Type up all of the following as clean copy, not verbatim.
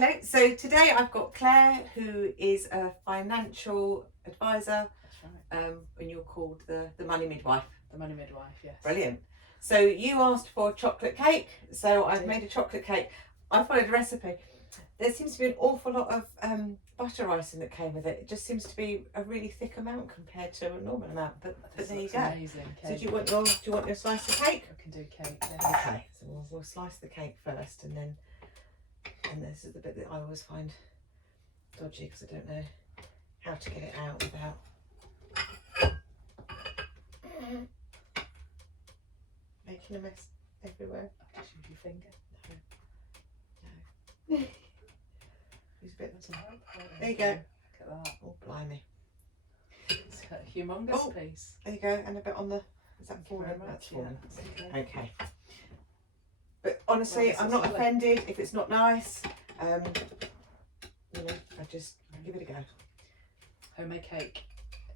Hello. So today I've got Claire, who is a financial advisor, That's right. and you're called the money midwife. The money midwife, yes. Brilliant. So you asked for chocolate cake, so I I've did. made a chocolate cake. I followed a recipe. There seems to be an awful lot of butter icing that came with it. It just seems to be a really thick amount compared to a normal amount. But This there you looks go. amazing. So Cake. do you want your slice of cake? We can do cake. Yeah. Okay. So we'll slice the cake first, and this is the bit that I always find dodgy because I don't know how to get it out without making a mess everywhere. I'll just use your finger. No. Use a bit. Want some help? There you go. Look at that. Oh, blimey. It's a humongous Oh. piece. There you go. And a bit on the. Is that Thank you fallen? very much. That's fallen. Yeah, that's okay. Okay. But honestly, Well, this I'm is not lovely. offended if it's not nice. I just give it a go. Homemade cake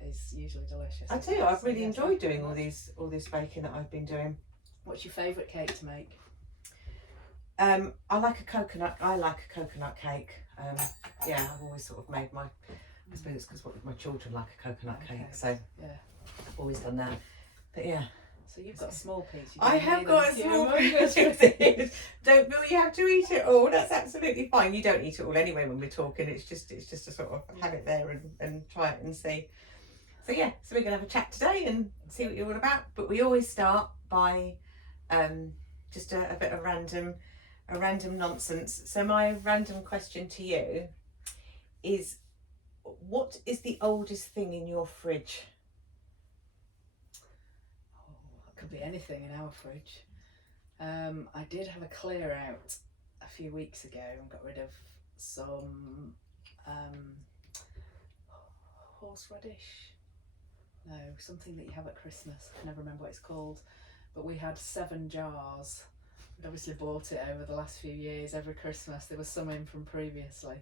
is usually delicious. I isn't do. it? I've So, really yes, enjoyed thank you doing very much. all this baking that I've been doing. What's your favourite cake to make? I like a coconut. I like a coconut cake. Yeah, I've always sort of made my. I suppose it's because my children like a coconut Okay. cake, so Yeah. I've always done that. But yeah, So you've got a small piece. You I don't have need got a small piece. Don't feel you have to eat it all. That's absolutely fine. You don't eat it all anyway when we're talking. It's just to sort of have it there and try it and see. So yeah, so we're gonna have a chat today and see what you're all about. But we always start by just a bit of random nonsense. So my random question to you is, what is the oldest thing in your fridge? Oh, that could be anything in our fridge. I did have a clear out a few weeks ago and got rid of some horseradish. No, something that you have at Christmas. I can never remember what it's called. But we had 7 jars. We'd obviously bought it over the last few years. Every Christmas there was some in from previously.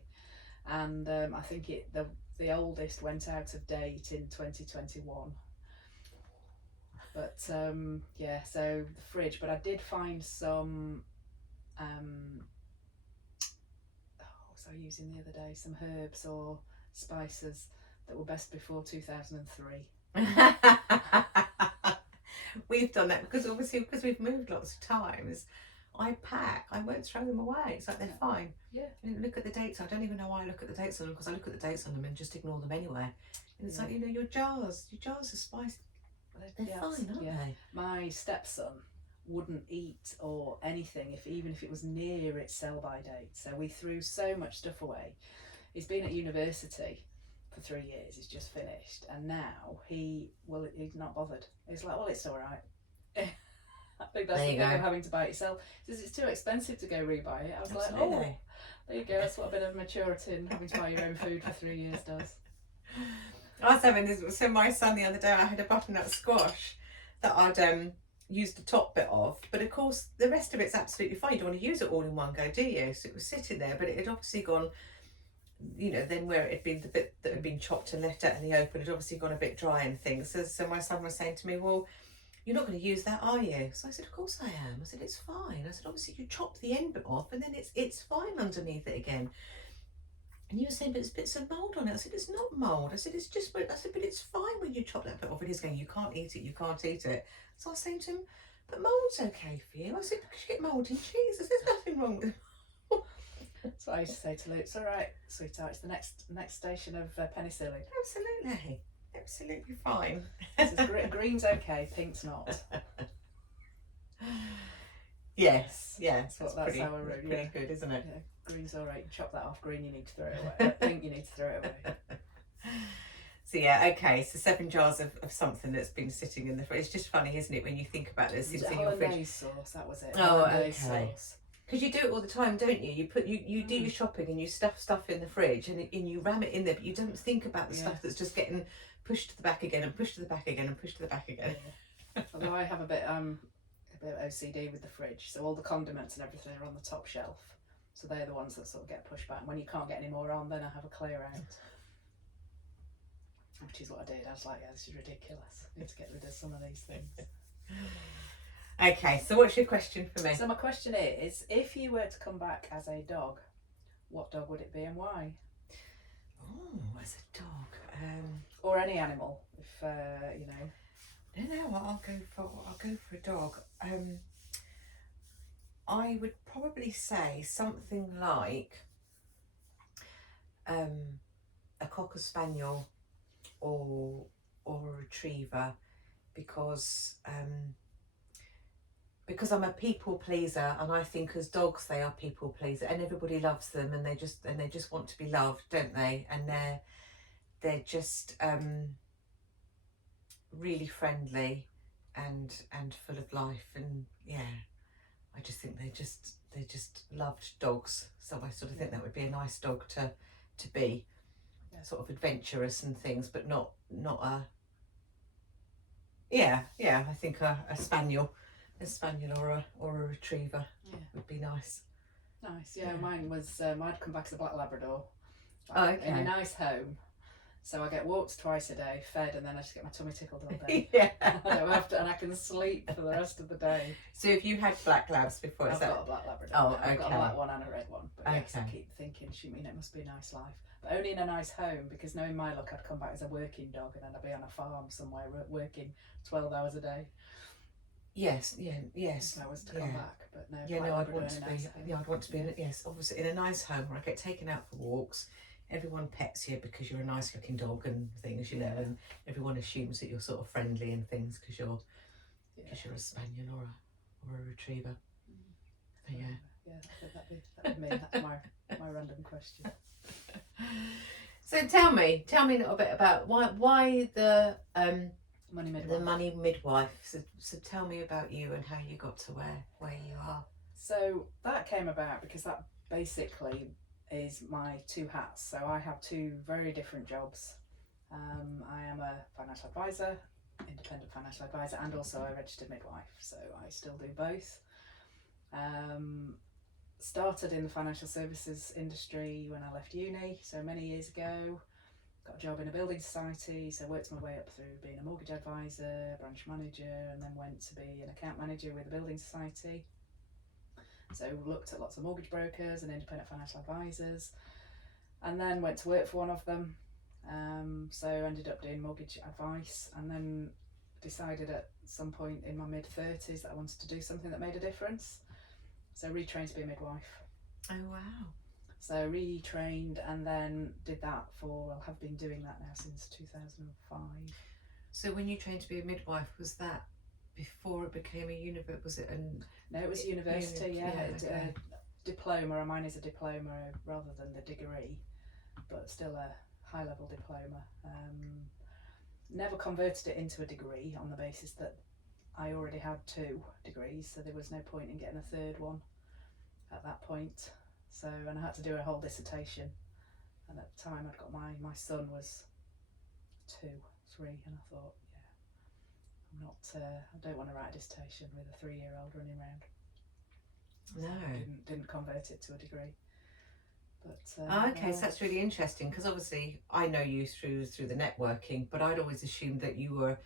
And I think the oldest went out of date in 2021. But yeah, so the fridge. But I did find some. What was I using the other day? Some herbs or spices that were best before 2003. We've done that because we've moved lots of times. I won't throw them away. It's like they're fine. Yeah. And look at the dates. I don't even know why I look at the dates on them, because I look at the dates on them and just ignore them anyway. And it's like, your jars are spiced. They're fine, aren't they? My stepson wouldn't eat or anything even if it was near its sell by date. So we threw so much stuff away. He's been at university for 3 years. He's just finished, and now he's not bothered. He's like, well, it's all right. I think that's the thing of having to buy it yourself. He says it's too expensive to go rebuy it. I was Absolutely. like, oh, there you go. That's what a bit of maturity in having to buy your own food for 3 years does. I was having this. So my son the other day, I had a butternut squash that I'd used the top bit of, but of course the rest of it's absolutely fine. You don't want to use it all in one go, do you? So it was sitting there, but it had obviously gone. Then where it had been, the bit that had been chopped and left out in the open, had obviously gone a bit dry and things. So my son was saying to me, well, you're not going to use that, are you? So I said, of course I am. I said, it's fine. I said, obviously you chop the end bit off and then it's fine underneath it again. And you were saying, but there's bits of mould on it. I said, it's not mould. I said, it's just, but it's fine when you chop that bit off. And he's going, you can't eat it. So I was saying to him, but mould's okay for you. I said, because you get mould in cheese. I said, there's nothing wrong with it. That's what I used to say to Luke. It's all right, sweetheart. It's the next station of penicillin. Absolutely fine. Says, green's okay, pink's not. Yes, That's pretty, our road. pretty good, isn't it? Yeah, green's all right. Chop that off. Green, you need to throw it away. Pink, you need to throw it away. So yeah, okay. So 7 jars of something that's been sitting in the fridge. It's just funny, isn't it, when you think about this? Was It's it in your fridge. hollandaise sauce? That was it. Oh, Hollandaise okay. sauce. Because you do it all the time, don't you? You do your shopping and you stuff stuff in the fridge and you ram it in there, but you don't think about the stuff that's just getting pushed to the back again and pushed to the back again and pushed to the back again. Yeah. Although I have a bit of OCD with the fridge, so all the condiments and everything are on the top shelf. So they're the ones that sort of get pushed back. And when you can't get any more on, then I have a clear out. Which is what I did. I was like, yeah, this is ridiculous. I need to get rid of some of these things. Okay, so what's your question for me? So my question is, if you were to come back as a dog, what dog would it be and why? Oh, as a dog. Or any animal, if you know. I don't know what I'll go for. I'll go for a dog. I would probably say something like a cocker spaniel or a retriever, because I'm a people pleaser, and I think as dogs they are people pleaser, and everybody loves them, and they just want to be loved, don't they? And they're just really friendly and full of life, and yeah, I just think they just loved dogs. So I sort of think that would be a nice dog to be, sort of adventurous and things, but not a I think a spaniel or a retriever would be nice. Nice, yeah. Mine was I'd come back as a black Labrador, Okay. in a nice home. So I get walked twice a day, fed, and then I just get my tummy tickled all day. Yeah. I don't have to, and I can sleep for the rest of the day. So have you had black labs before? I've got a black Labrador. Oh, now. I've got a okay. black one and a red one. But yes, I Okay. keep thinking, it must be a nice life. But only in a nice home, because knowing my luck, I'd come back as a working dog, and then I'd be on a farm somewhere working 12 hours a day. Yes. If I was to come back, but no. Yeah, black no, I'd Labrador want in to a be. nice home. Yeah, I'd want to be obviously in a nice home where I get taken out for walks. Everyone pets you because you're a nice looking dog and things, and everyone assumes that you're sort of friendly and things because you're a spaniel or a retriever. But yeah. Yeah, I think that'd be me. That's my random question. So tell me a little bit about why the Money midwife. the money midwife. So tell me about you and how you got to where you are. So that came about because that basically is my two hats. So I have two very different jobs. I am a financial advisor, independent financial advisor, and also a registered midwife. So I still do both. Started in the financial services industry when I left uni, so many years ago. Got a job in a building society, so worked my way up through being a mortgage advisor, branch manager, and then went to be an account manager with a building society. So looked at lots of mortgage brokers and independent financial advisors, and then went to work for one of them. So ended up doing mortgage advice, and then decided at some point in my mid-30s that I wanted to do something that made a difference. So retrained to be a midwife. Oh wow. So retrained and then did that have been doing that now since 2005. So when you trained to be a midwife, was that before it became a university? Was it No, it was university, okay. Diploma. Mine is a diploma rather than the degree, but still a high level diploma. Never converted it into a degree on the basis that I already had 2 degrees, so there was no point in getting a third one at that point. So, and I had to do a whole dissertation, and at the time I'd got my son was 2, 3, and I thought, I don't want to write a dissertation with a 3-year-old running around. No. So didn't convert it to a degree. But okay, so that's really interesting, because obviously I know you through the networking, but I'd always assumed that you were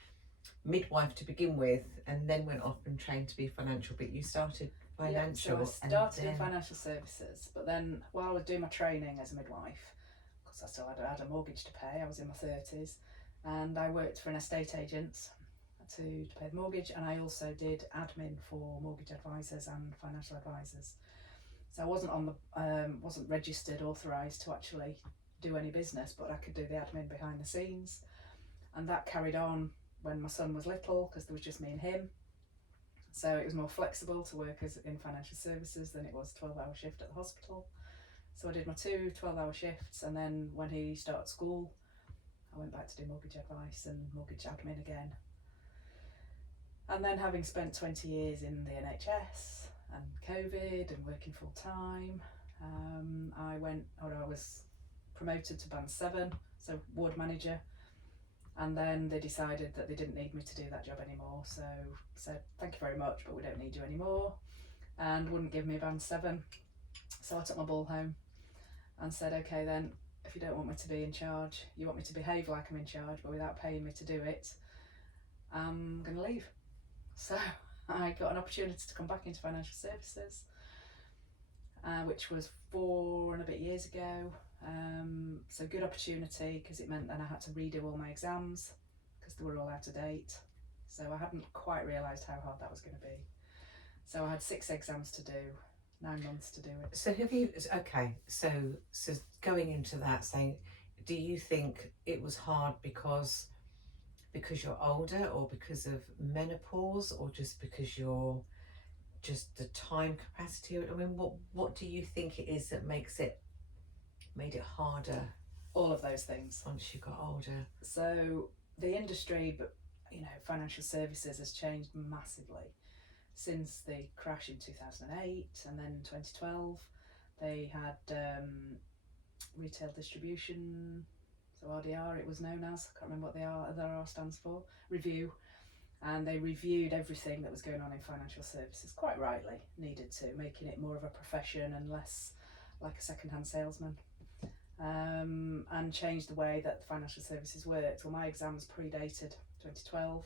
midwife to begin with and then went off and trained to be financial, but you started financial. So I started in financial services, but then while I was doing my training as a midwife, because I still had a mortgage to pay, I was in my 30s, and I worked for an estate agent to pay the mortgage, and I also did admin for mortgage advisors and financial advisors. So I wasn't wasn't registered, authorised to actually do any business, but I could do the admin behind the scenes, and that carried on when my son was little, because there was just me and him. So it was more flexible to work in financial services than it was 12-hour shift at the hospital. So I did my 2 12-hour shifts, and then when he started school, I went back to do mortgage advice and mortgage admin again. And then, having spent 20 years in the NHS and COVID and working full time, I was promoted to band 7, so ward manager. And then they decided that they didn't need me to do that job anymore, so said thank you very much, but we don't need you anymore, and wouldn't give me band 7. So I took my ball home and said, okay then, if you don't want me to be in charge, you want me to behave like I'm in charge but without paying me to do it, I'm going to leave. So I got an opportunity to come back into financial services, which was 4 and a bit years ago. So good opportunity, because it meant then I had to redo all my exams because they were all out of date. So I hadn't quite realised how hard that was going to be. So I had 6 exams to do, 9 months to do it. So have you? Okay, so going into that, saying, do you think it was hard because you're older, or because of menopause, or just because you're just the time capacity? I mean, what do you think it is that made it harder All of those things. once you got older? So the industry, but financial services has changed massively since the crash in 2008, and then 2012 they had retail distribution, so RDR it was known as, I can't remember what the R stands for, review, and they reviewed everything that was going on in financial services, quite rightly, needed to, making it more of a profession and less like a second-hand salesman, and changed the way that financial services worked. Well, my exams predated 2012,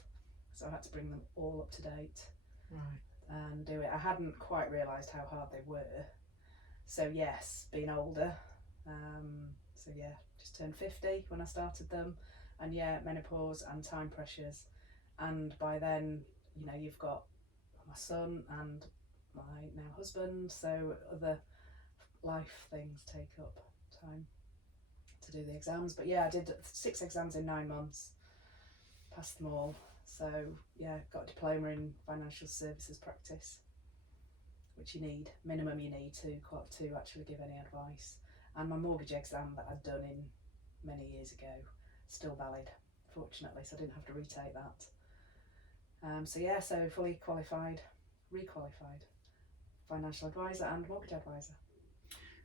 so I had to bring them all up to date. Right. And do it. I hadn't quite realised how hard they were. So yes, being older. So yeah, just turned 50 when I started them, and yeah, menopause and time pressures, and by then you've got my son and my now husband, so other life things take up time to do the exams. But yeah, I did 6 exams in 9 months, passed them all. So yeah, got a diploma in financial services practice, which minimum you need to actually give any advice. And my mortgage exam that I'd done in many years ago, still valid, fortunately, so I didn't have to retake that. So fully qualified, requalified financial advisor and mortgage advisor.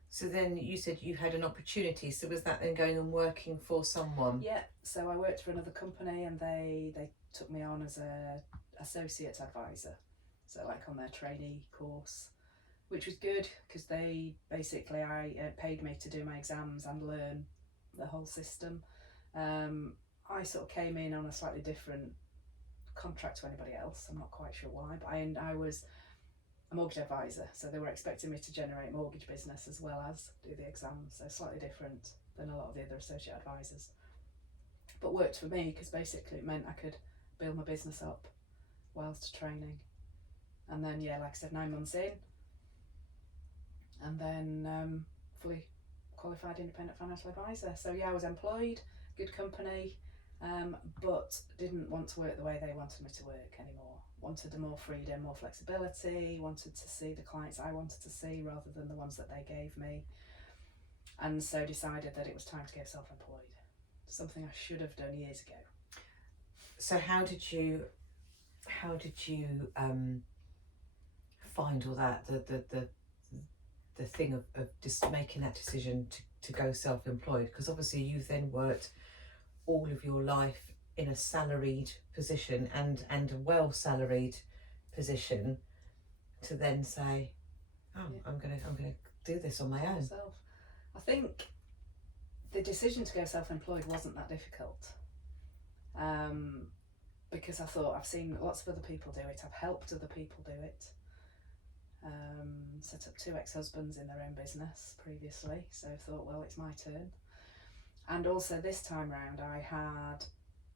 So then you said you had an opportunity. So was that then going and working for someone? Yeah, so I worked for another company, and they took me on as a associate advisor, so like on their trainee course, which was good because they basically paid me to do my exams and learn the whole system. I sort of came in on a slightly different contract to anybody else. I'm not quite sure why, but I was a mortgage advisor, so they were expecting me to generate mortgage business as well as do the exams, so slightly different than a lot of the other associate advisors, but worked for me because basically it meant I could build my business up whilst training. And then yeah, like I said, 9 months in, and then fully qualified independent financial advisor. So yeah, I was employed, good company, but didn't want to work the way they wanted me to work anymore. Wanted more freedom, more flexibility, wanted to see the clients I wanted to see rather than the ones that they gave me, and so decided that it was time to go self-employed, something I should have done years ago. So how did you find all that, the thing of just making that decision to go self-employed? Because obviously you've then worked all of your life in a salaried position and a well salaried position, to then say, oh, yeah, I'm gonna do this on my own. I think the decision to go self-employed wasn't that difficult, because I thought I've seen lots of other people do it, I've helped other people do it, set up 2 ex-husbands in their own business previously, so I thought, well, it's my turn. And also this time round I had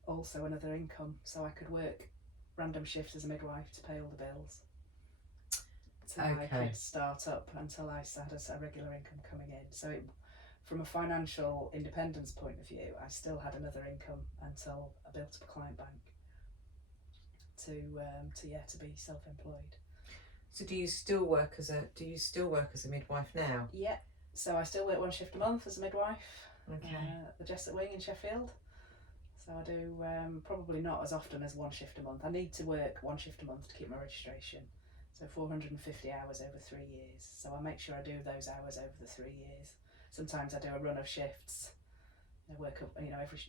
also another income, so I could work random shifts as a midwife to pay all the bills till I could start up until I had a regular income coming in. So from a financial independence point of view, I still had another income until I built up a client bank to be self-employed. So do you still work as a midwife now? Yeah, so I still work 1 shift a month as a midwife. Okay. The Jessup Wing in Sheffield. So I do probably not as often as 1 shift a month. I need to work 1 shift a month to keep my registration. So 450 hours over 3 years. So I make sure I do those hours over the 3 years. Sometimes I do a run of shifts. I work up, every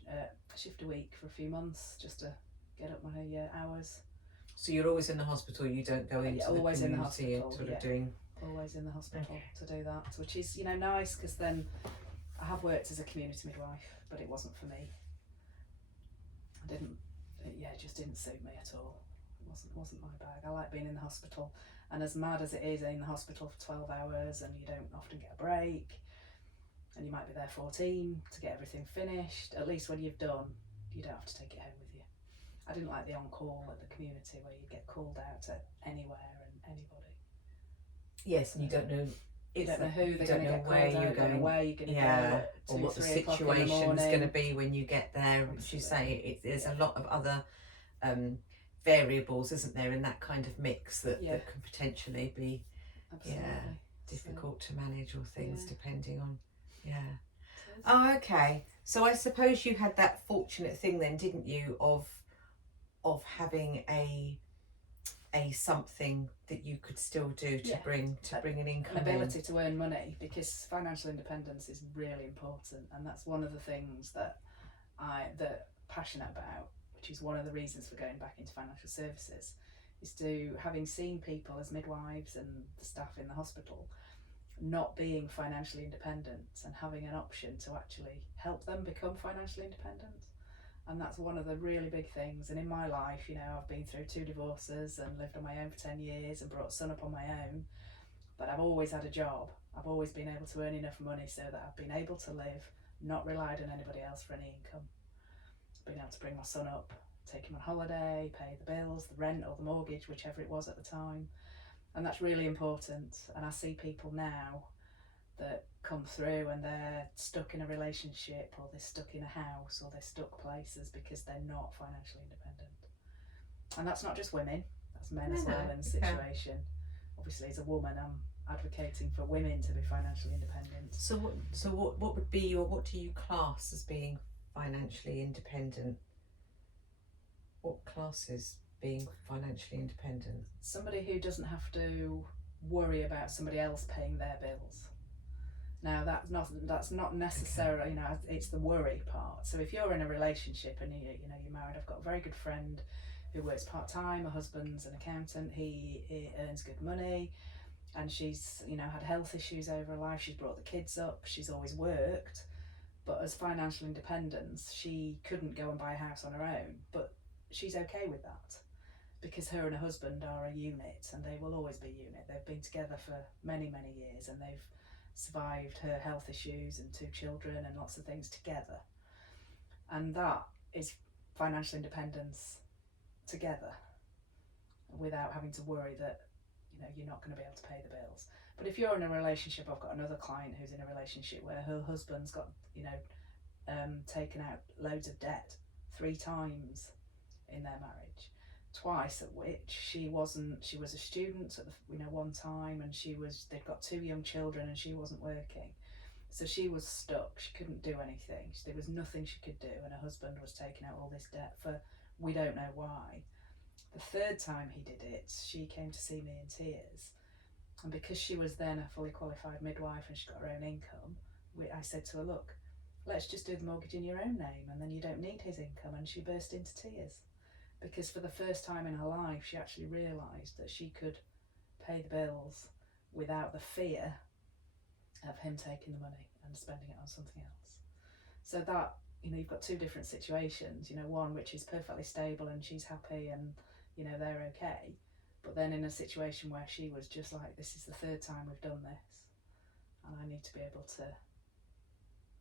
shift a week for a few months just to get up my hours. So you're always in the hospital. You don't go into always the community in the hospital, sort of doing. Always in the hospital to do that, which is nice, because then I have worked as a community midwife, but it wasn't for me. It just didn't suit me at all. It wasn't my bag. I like being in the hospital, And as mad as it is in the hospital for 12 hours and you don't often get a break, and you might be there 14 to get everything finished, at least when you've done, you don't have to take it home with you. I didn't like the on-call at the community where you get called out at anywhere and anybody. Yes, and you don't know. You don't know who they're don't going to know get where called you're out, going. where you're going to Yeah, go at or 2, what the 3 o'clock in the situation's morning. going to be when you get there. As you say, there's a lot of other variables, isn't there, in that kind of mix that can potentially be difficult to manage, or things depending on. Oh, okay. So I suppose you had that fortunate thing then, didn't you, of having a something that you could still do to bring an income, an ability to earn money, because financial independence is really important, and that's one of the things that I'm passionate about, which is one of the reasons for going back into financial services, is to having seen people as midwives and the staff in the hospital not being financially independent and having an option to actually help them become financially independent. And that's one of the really big things. And in my life, I've been through 2 divorces and lived on my own for 10 years and brought a son up on my own, but I've always had a job. I've always been able to earn enough money so that I've been able to live, not relied on anybody else for any income. Been able to bring my son up, take him on holiday, pay the bills, the rent or the mortgage, whichever it was at the time. And that's really important. And I see people now that come through and they're stuck in a relationship, or they're stuck in a house, or they're stuck places because they're not financially independent. And that's not just women, that's men as well in the situation. Obviously, as a woman, I'm advocating for women to be financially independent. So what would be what do you class as being financially independent? What classes being financially independent? Somebody who doesn't have to worry about somebody else paying their bills. Now that's not necessarily, it's the worry part. So if you're in a relationship and you're married, I've got a very good friend who works part-time. Her husband's an accountant. He earns good money, and she's had health issues over her life. She's brought the kids up. She's always worked, but as financial independence, she couldn't go and buy a house on her own. But she's okay with that, because her and her husband are a unit, and they will always be a unit. They've been together for many, many years, and they've survived her health issues and 2 children and lots of things together. And that is financial independence together, without having to worry that you're not going to be able to pay the bills. But if you're in a relationship, I've got another client who's in a relationship where her husband's got taken out loads of debt 3 times in their marriage, twice at which she was a student at the one time, and they'd got 2 young children and she wasn't working, so she was stuck. She couldn't do anything. There was nothing she could do, and her husband was taking out all this debt for we don't know why. The 3rd time he did it, she came to see me in tears, and because she was then a fully qualified midwife and she got her own income, I said to her, look, let's just do the mortgage in your own name, and then you don't need his income. And she burst into tears, because for the first time in her life she actually realised that she could pay the bills without the fear of him taking the money and spending it on something else. So that, you've got 2 different situations, one which is perfectly stable and she's happy and they're okay, but then in a situation where she was just like, this is the 3rd time we've done this and I need to be able to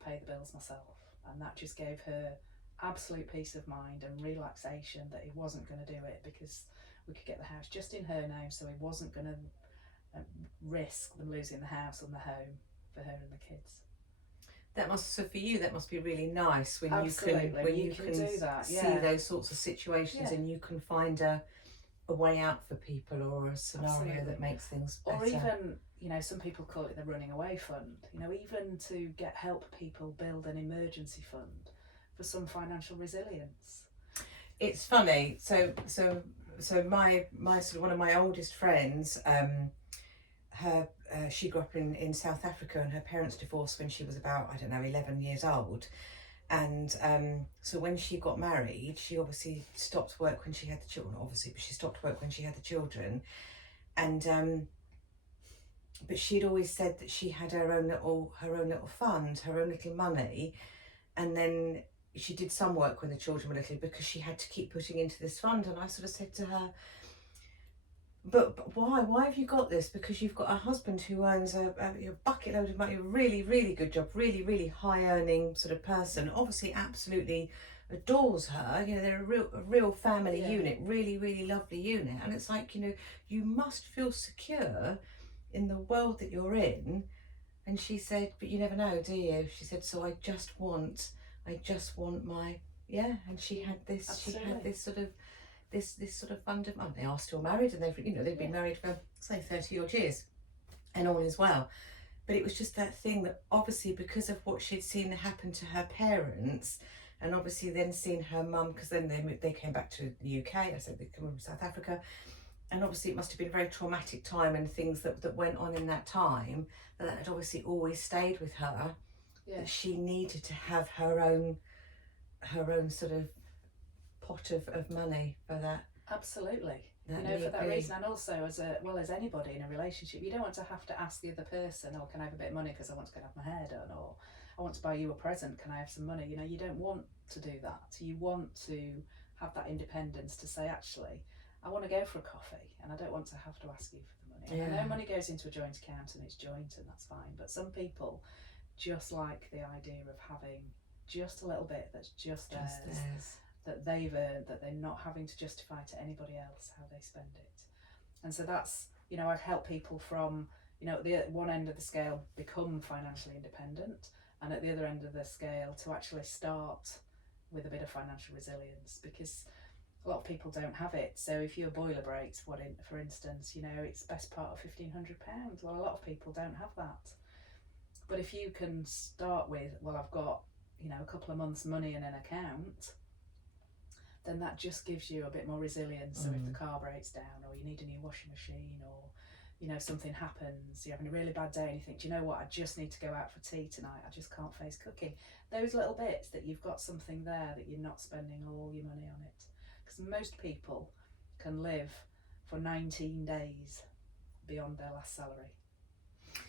pay the bills myself. And that just gave her absolute peace of mind and relaxation that he wasn't going to do it, because we could get the house just in her name, so he wasn't going to risk them losing the house and the home for her and the kids. So for you, that must be really nice when Absolutely. you can do that, see those sorts of situations, and you can find a way out for people, or a scenario that makes things better. Or even, some people call it the running away fund, even to get help people build an emergency fund for some financial resilience. It's funny. So my sort of one of my oldest friends, she grew up in South Africa, and her parents divorced when she was about 11 years old, and so when she got married, she obviously stopped work when she had the children. But she stopped work when she had the children, and but she'd always said that she had her own little fund, her own little money, and then she did some work when the children were little because she had to keep putting into this fund. And I sort of said to her, but why? Why have you got this? Because you've got a husband who earns a bucket load of money, a really, really good job, really, really high earning sort of person. Obviously, absolutely adores her. You know, they're a real family Yeah. unit, really, really lovely unit. And it's like, you know, you must feel secure in the world that you're in. And she said, but you never know, do you? She said, so I just want my, yeah. And she had this, Absolutely. she had this sort of, this sort of fundamental. They are still married, and they've, you know, they've been married for say 30 odd years, and all is well. But it was just that thing that obviously because of what she'd seen happen to her parents, and obviously then seeing her mum, because then they came back to the UK. I said they come from South Africa, and obviously it must have been a very traumatic time and things that went on in that time that had obviously always stayed with her. Yeah. That she needed to have her own sort of pot of money for that. Absolutely. That You know, for need that be. reason, and also as well as anybody in a relationship, you don't want to have to ask the other person, "Oh, can I have a bit of money because I want to go and have my hair done?" Or "I want to buy you a present. Can I have some money?" You know, you don't want to do that. You want to have that independence to say, "Actually, I want to go for a coffee, and I don't want to have to ask you for the money." And I know money goes into a joint account, and it's joint, and that's fine. But some people just like the idea of having just a little bit that's just theirs. That they've earned, that they're not having to justify to anybody else how they spend it. And so that's, you know, I've helped people from, you know, at the one end of the scale become financially independent, and at the other end of the scale to actually start with a bit of financial resilience, because a lot of people don't have it. So if your boiler breaks, for instance, you know, it's best part of £1,500. Well, a lot of people don't have that. But if you can start with, well, I've got, you know, a couple of months' money in an account, then that just gives you a bit more resilience. So if the car breaks down, or you need a new washing machine, or, you know, something happens, you're having a really bad day and you think, do you know what, I just need to go out for tea tonight, I just can't face cooking. Those little bits that you've got something there, that you're not spending all your money on it. Because most people can live for 19 days beyond their last salary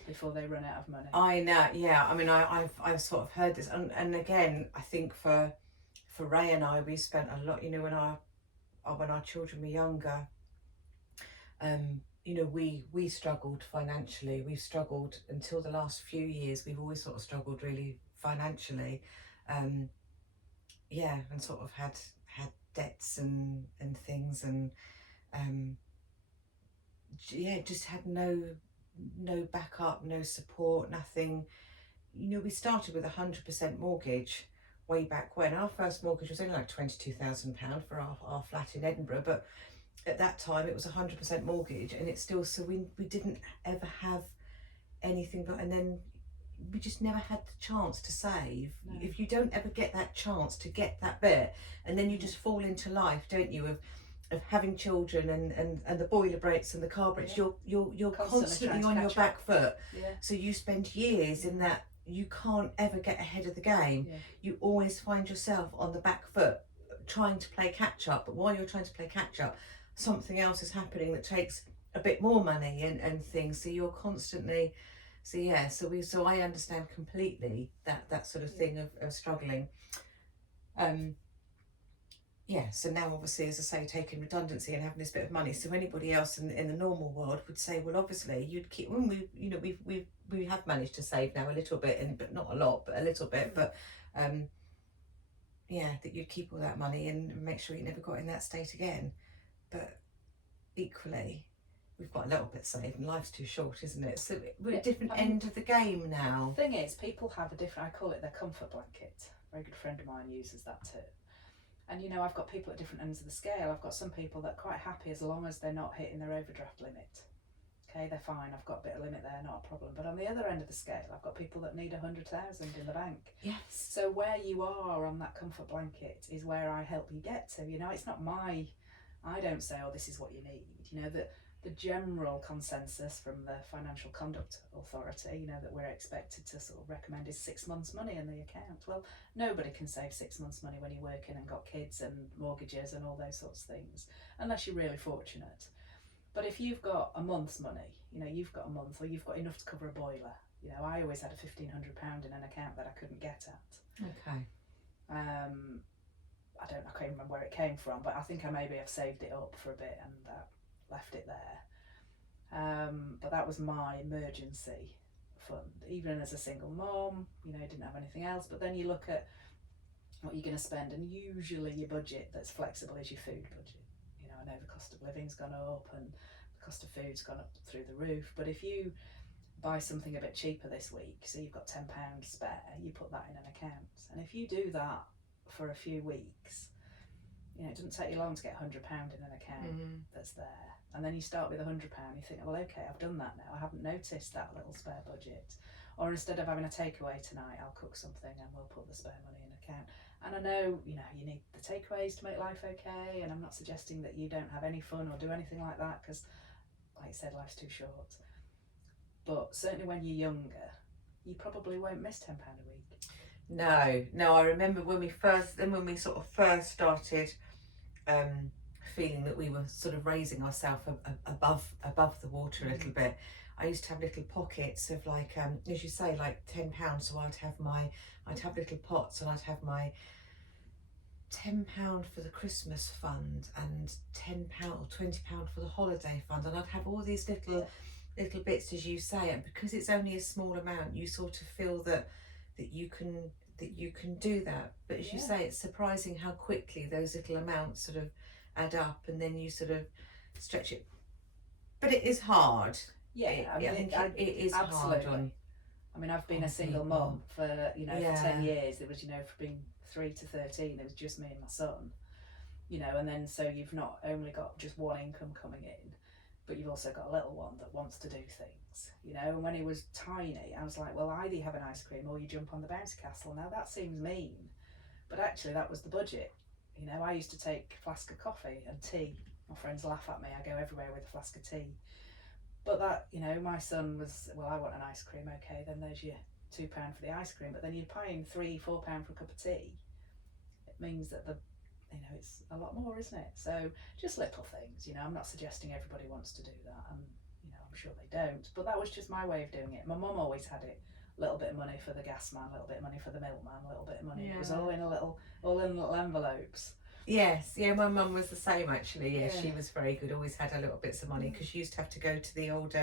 before they run out of money. I know, yeah. I mean, I've sort of heard this, and again, I think for Ray and I, we spent a lot. You know, when our children were younger, you know, we struggled financially. We've struggled until the last few years. We've always sort of struggled really financially, yeah, and sort of had debts and things, and yeah, just had no backup, no support, nothing. You know, we started with 100% mortgage way back when. Our first mortgage was only like £22,000 for our flat in Edinburgh, but at that time it was 100% mortgage, and it's still, so we didn't ever have anything, but, and then we just never had the chance to save. No. If you don't ever get that chance to get that bit, and then you just fall into life, don't you, of having children and the boiler breaks and the car breaks, you're constantly on your back foot. So you spend years in that, you can't ever get ahead of the game. You always find yourself on the back foot trying to play catch up, but while you're trying to play catch up, something else is happening that takes a bit more money and things, so you're constantly, so I understand completely that sort of thing of struggling. So now obviously, as I say, taking redundancy and having this bit of money, so anybody else in the normal world would say, well, obviously you'd keep, when we have managed to save now a little bit, but not a lot, but a little bit, but that you'd keep all that money and make sure you never got in that state again. But equally, we've got a little bit saved, and life's too short, isn't it? So we're at a different end of the game now. The thing is, people have a different, I call it their comfort blanket. A very good friend of mine uses that too. And you know, I've got people at different ends of the scale. I've got some people that are quite happy as long as they're not hitting their overdraft limit. Okay, they're fine, I've got a bit of limit there, not a problem. But on the other end of the scale, I've got people that need 100,000 in the bank. Yes. So where you are on that comfort blanket is where I help you get to. You know, it's not I don't say, oh, this is what you need. You know, that the general consensus from the Financial Conduct Authority, you know, that we're expected to sort of recommend is 6 months' money in the account. Well, nobody can save 6 months' money when you're working and got kids and mortgages and all those sorts of things, unless you're really fortunate. But if you've got a month's money, you know, you've got a month, or you've got enough to cover a boiler. You know, I always had a £1,500 in an account that I couldn't get at. Okay. I can't remember where it came from, but I think I maybe have saved it up for a bit and left it there. But that was my emergency fund. Even as a single mom, didn't have anything else. But then you look at what you're going to spend, and usually your budget that's flexible is your food budget. I know the cost of living's gone up and the cost of food's gone up through the roof, but if you buy something a bit cheaper this week, so you've got £10 spare, you put that in an account, and if you do that for a few weeks, it doesn't take you long to get £100 in an account that's there, and then you start with £100, you think, well, okay, I've done that now, I haven't noticed that little spare budget. Or instead of having a takeaway tonight, I'll cook something and we'll put the spare money in an account. And I know, you need the takeaways to make life okay, and I'm not suggesting that you don't have any fun or do anything like that, because, like I said, life's too short. But certainly when you're younger, you probably won't miss £10 a week. No, I remember when we sort of first started feeling that we were sort of raising ourselves above the water a little bit. I used to have little pockets of like, as you say, like £10. So I'd have little pots, and I'd have my £10 for the Christmas fund and £10 or £20 for the holiday fund, and I'd have all these little bits, as you say, and because it's only a small amount, you sort of feel that you can do that. But as you say, it's surprising how quickly those little amounts sort of add up, and then you sort of stretch it. But it is hard. Yeah, I think it is absolutely hard on. I've been a single mum for for 10 years. It was for being 3 to 13. It was just me and my son. And then so you've not only got just one income coming in, but you've also got a little one that wants to do things. And when he was tiny, I was like, well, either you have an ice cream or you jump on the bouncy castle. Now that seems mean, but actually that was the budget. I used to take a flask of coffee and tea. My friends laugh at me. I go everywhere with a flask of tea. But that, my son was, well, I want an ice cream, okay, then there's your £2 for the ice cream, but then you're paying £3-4 for a cup of tea. It means that it's a lot more, isn't it? So just little things, I'm not suggesting everybody wants to do that, and, I'm sure they don't, but that was just my way of doing it. My mum always had it, a little bit of money for the gas man, a little bit of money for the milkman, a little bit of money. It was all in little envelopes. Yes, my mum was the same actually. Yeah, she was very good. Always had her little bits of money, because she used to have to go to the old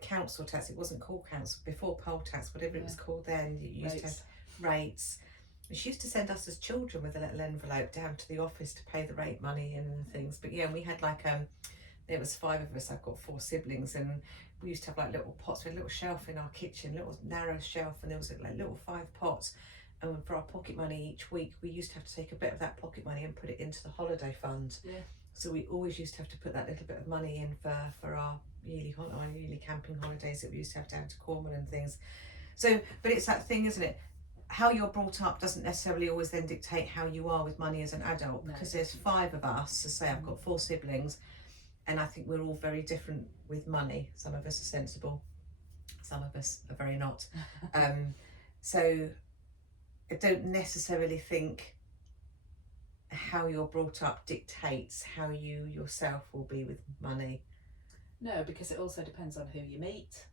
council tax. It wasn't called council before, poll tax, whatever it was called then. You used to have rates. And she used to send us as children with a little envelope down to the office to pay the rate money and things. But we had like there was 5 of us. I've got 4 siblings, and we used to have like little pots. We had a little shelf in our kitchen, little narrow shelf, and there was like little 5 pots. And for our pocket money each week, we used to have to take a bit of that pocket money and put it into the holiday fund. Yeah. So we always used to have to put that little bit of money in for our yearly camping holidays that we used to have down to Cornwall and things. So, but it's that thing, isn't it? How you're brought up doesn't necessarily always then dictate how you are with money as an adult, because there's 5 of us. So say I've got 4 siblings, and I think we're all very different with money. Some of us are sensible, some of us are very not. So I don't necessarily think how you're brought up dictates how you yourself will be with money. No, because it also depends on who you meet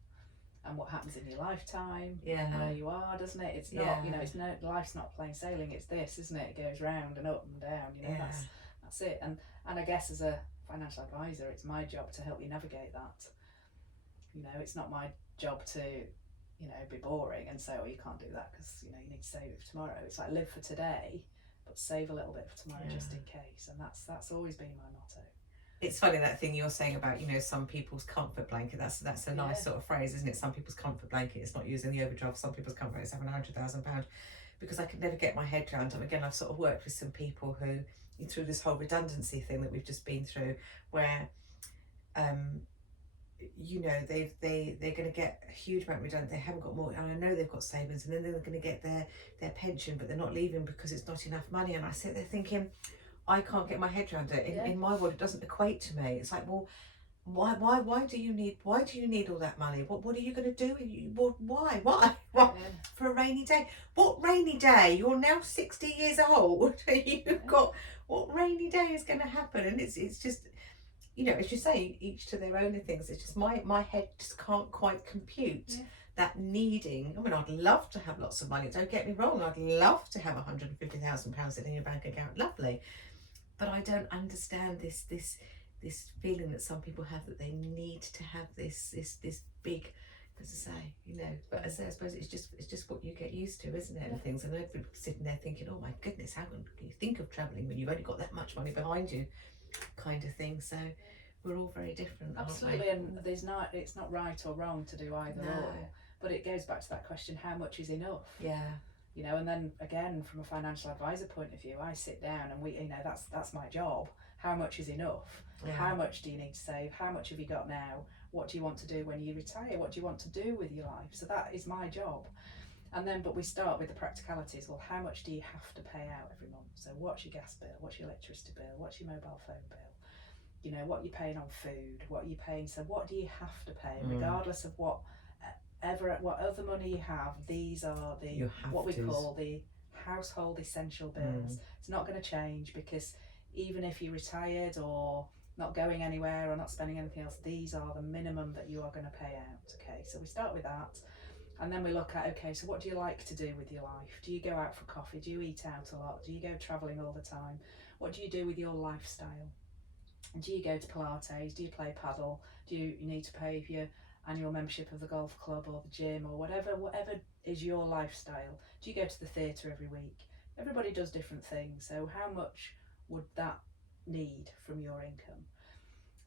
and what happens in your lifetime, and where you are, doesn't it? It's not, life's not plain sailing. It's this, isn't it? It goes round and up and down. That's it. And I guess as a financial advisor, it's my job to help you navigate that. It's not my job to be boring and say, oh, you can't do that because you need to save it for tomorrow. It's like, live for today, but save a little bit for tomorrow just in case. And that's always been my motto. It's funny, that thing you're saying about some people's comfort blanket. That's a nice sort of phrase, isn't it? Some people's comfort blanket is not using the overdraft. Some people's comfort is having £100,000, because I could never get my head around. And again, I've sort of worked with some people who, through this whole redundancy thing that we've just been through, where they're going to get a huge amount redundant. They haven't got more, and I know they've got savings, and then they're going to get their pension, but they're not leaving because it's not enough money. And I sit there thinking, I can't get my head around it. In my world, it doesn't equate to me. It's like, well, why do you need all that money? What are you going to do? Why for a rainy day? What rainy day? You're now 60 years old. You've got, what rainy day is going to happen? And it's just, as you say, each to their own things. It's just my head just can't quite compute that needing. I mean, I'd love to have lots of money. Don't get me wrong. I'd love to have £150,000 in your bank account. Lovely. But I don't understand this this feeling that some people have that they need to have this big, as I say, you know. But as I say, I suppose it's just what you get used to, isn't it? And things. And everybody's sitting there thinking, oh my goodness, how can you think of travelling when you've only got that much money behind you, kind of thing. So we're all very different, Absolutely, aren't we? and it's not right or wrong to do either No. or. But it goes back to that question: how much is enough? Yeah. You know, and then again, from a financial advisor point of view, I sit down and we, you know, that's my job. How much is enough? Yeah. How much do you need to save? How much have you got now? What do you want to do when you retire? What do you want to do with your life? So that is my job. And then, but we start with the practicalities. Well, how much do you have to pay out every month? So what's your gas bill? What's your electricity bill? What's your mobile phone bill? You know, what you're paying on food? What are you paying? So what do you have to pay? Regardless of what other money you have, these are the what we call the household essential bills. It's not going to change, because even if you're retired or not going anywhere or not spending anything else, these are the minimum that you are going to pay out. Okay, so we start with that, and then we look at, okay, so what do you like to do with your life? Do you go out for coffee? Do you eat out a lot? Do you go travelling all the time? What do you do with your lifestyle? Do you go to Pilates? Do you play paddle? Do you need to pay for your annual membership of the golf club or the gym or whatever is your lifestyle? Do you go to the theatre every week? Everybody does different things, so how much would that need from your income?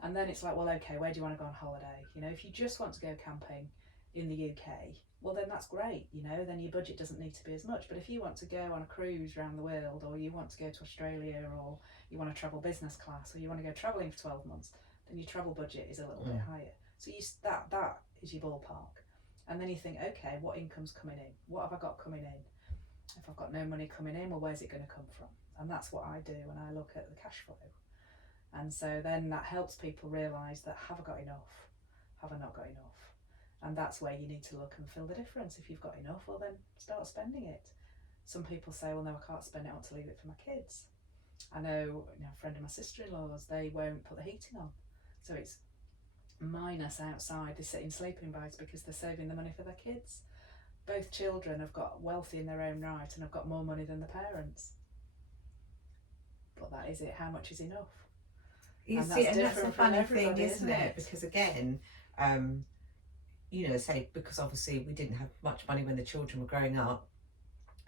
And then it's like, well, okay, where do you want to go on holiday? You know, if you just want to go camping in the UK, well, then that's great, you know, then your budget doesn't need to be as much. But if you want to go on a cruise around the world, or you want to go to Australia, or you want to travel business class, or you want to go travelling for 12 months, then your travel budget is a little bit higher. So that is your ballpark. And then you think, okay, what income's coming in? What have I got coming in? If I've got no money coming in, well, where's it going to come from? And that's what I do when I look at the cash flow. And so then that helps people realise that, have I got enough? Have I not got enough? And that's where you need to look and feel the difference. If you've got enough, well, then start spending it. Some people say, well, no, I can't spend it, I want to leave it for my kids. I know, a friend of my sister-in-law's, they won't put the heating on. So it's minus outside. They sit in sleeping bags because they're saving the money for their kids. Both children have got wealthy in their own right and have got more money than the parents. But that is it. How much is enough? You and see, and that's a funny thing, everybody, isn't it? Because again, you know, say, because obviously we didn't have much money when the children were growing up.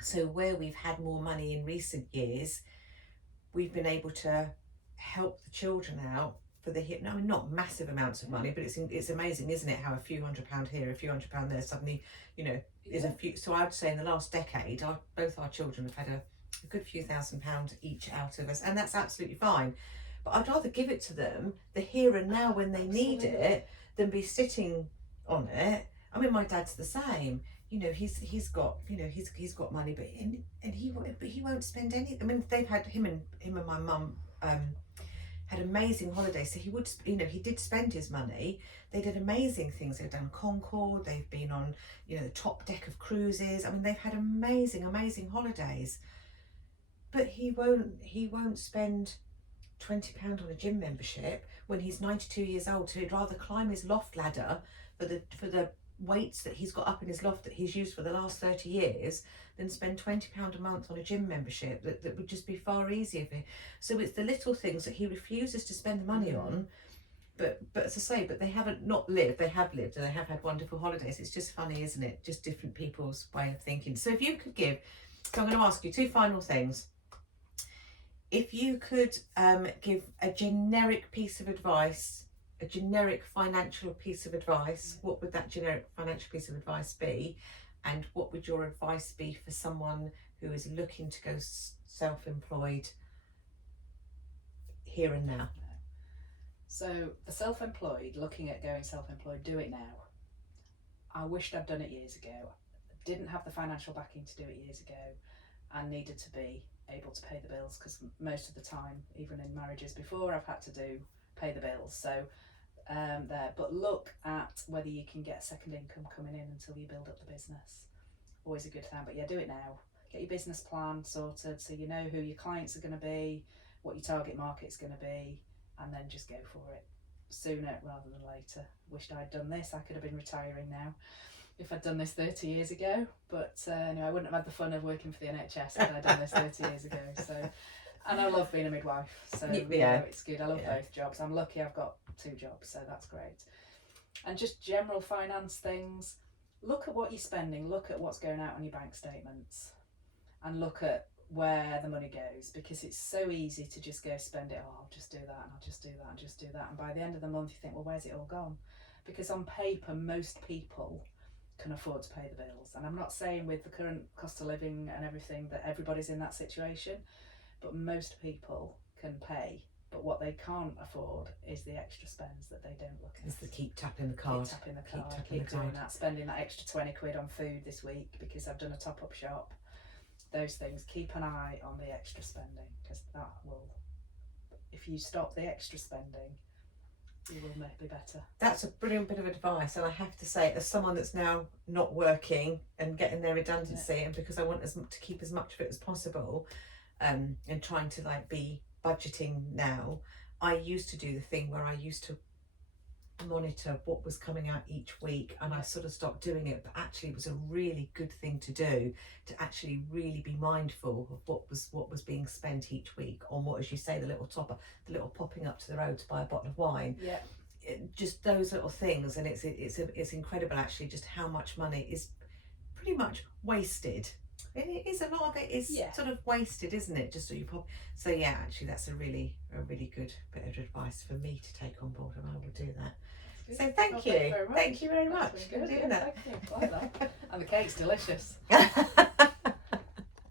So where we've had more money in recent years, we've been able to help the children out for the hip. I mean, not massive amounts of money, but it's amazing, isn't it? How a few £100 here, a few £100 there, suddenly, you know, is a few. So I'd say in the last decade, both our children have had a good few £1,000 each out of us, and that's absolutely fine. But I'd rather give it to them the here and now when they need it than be sitting on it. I mean, my dad's the same. You know, he's got, you know, he's got money, but he won't spend any. I mean, they've had him and my mum had amazing holidays. So he would, you know, he did spend his money. They did amazing things. They've done Concorde. They've been on, you know, the top deck of cruises. I mean, they've had amazing holidays. But he won't spend £20 on a gym membership when he's 92 years old. So he'd rather climb his loft ladder for the weights that he's got up in his loft that he's used for the last 30 years than spend £20 a month on a gym membership that would just be far easier for him. So it's the little things that he refuses to spend the money on. But as I say, but they haven't not lived, they have lived, and they have had wonderful holidays. It's just funny, isn't it? Just different people's way of thinking. So if you could give, so I'm going to ask you two final things. If you could give a generic piece of advice, a generic financial piece of advice, what would that generic financial piece of advice be? And what would your advice be for someone who is looking to go self-employed here and now? So the self-employed, looking at going self-employed, do it now. I wished I'd done it years ago. Didn't have the financial backing to do it years ago, and needed to be able to pay the bills, because most of the time, even in marriages before, I've had to pay the bills. So there, but look at whether you can get a second income coming in until you build up the business. Always a good thing. But yeah, do it now. Get your business plan sorted so you know who your clients are going to be, what your target market's going to be, and then just go for it sooner rather than later. Wished I'd done this. I could have been retiring now if I'd done this 30 years ago, but anyway, I wouldn't have had the fun of working for the NHS had I done this 30 years ago. So And I love being a midwife, so Yeah. it's good. I love Yeah. both jobs. I'm lucky I've got 2 jobs, so that's great. And just general finance things. Look at what you're spending. Look at what's going out on your bank statements, and look at where the money goes, because it's so easy to just go spend it. Oh, I'll just do that, and I'll just do that, and just do that. And by the end of the month, you think, well, where's it all gone? Because on paper, most people can afford to pay the bills. And I'm not saying with the current cost of living and everything that everybody's in that situation, but most people can pay. But what they can't afford is the extra spends that they don't look at. It's the keep tapping the card. Keep tapping the card. tapping Keep the doing card. that. Spending that extra 20 quid on food this week because I've done a top-up shop. Those things. Keep an eye on the extra spending, because that will, if you stop the extra spending, you will be better. That's a brilliant bit of advice, and I have to say, as someone that's now not working and getting their redundancy, and because I want to keep as much of it as possible, and trying to like be budgeting now, I used to do the thing where I used to monitor what was coming out each week, and I sort of stopped doing it. But actually, it was a really good thing to do, to actually really be mindful of what was being spent each week on what, as you say, the little topper, the little popping up to the road to buy a bottle of wine. Yeah. Just those little things, and it's incredible actually just how much money is pretty much wasted. It is, a lot of it is sort of wasted, isn't it? Just so you pop. So yeah, actually, that's a really good bit of advice for me to take on board, and I will do that. So thank you very much for doing that. Thank you. I like that. And the cake's delicious.